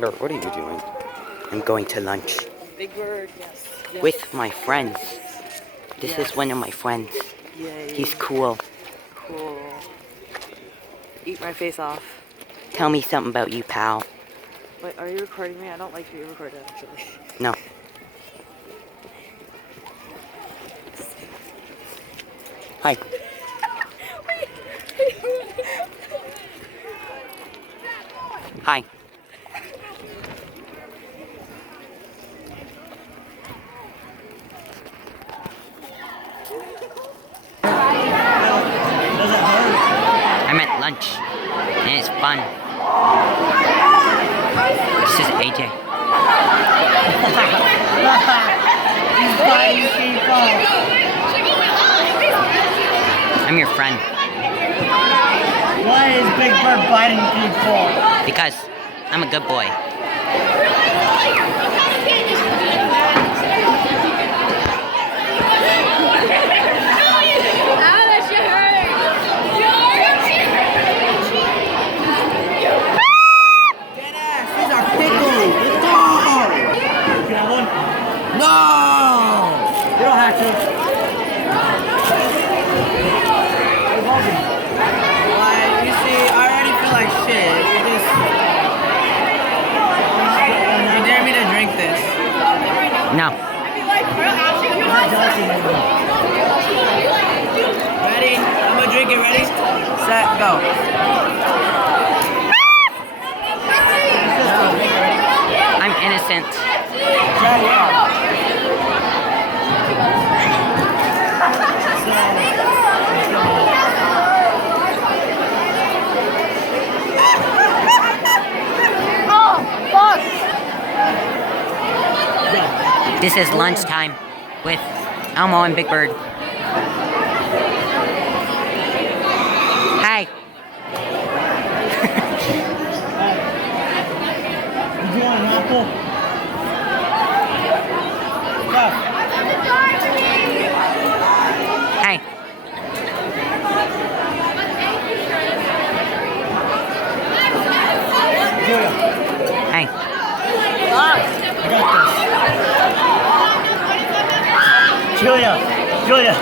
Bert, what are you doing? I'm going to lunch. Big Bird, yes. Yes. With my friends. This Yes. is one of my friends. Yay. He's cool. Cool. Eat my face off. Tell me something about you, pal. Wait, are you recording me? I don't like to be recorded, actually. No. Hi. Hi. I'm at lunch, and it's fun. This is AJ. He's biting people. I'm your friend. Why is Big Bird biting people? Because I'm a good boy. These are pickles. Let's go. Can I have one? No. You don't have to. Why? You see, I already feel like shit. You dare me to drink this? No. Ready? I'm gonna drink it. Ready? Set, go. I'm innocent. This is lunchtime with Elmo and Big Bird. Hi. Did you want an apple? Hi. Julia, Hi. I got this. Julia, Julia.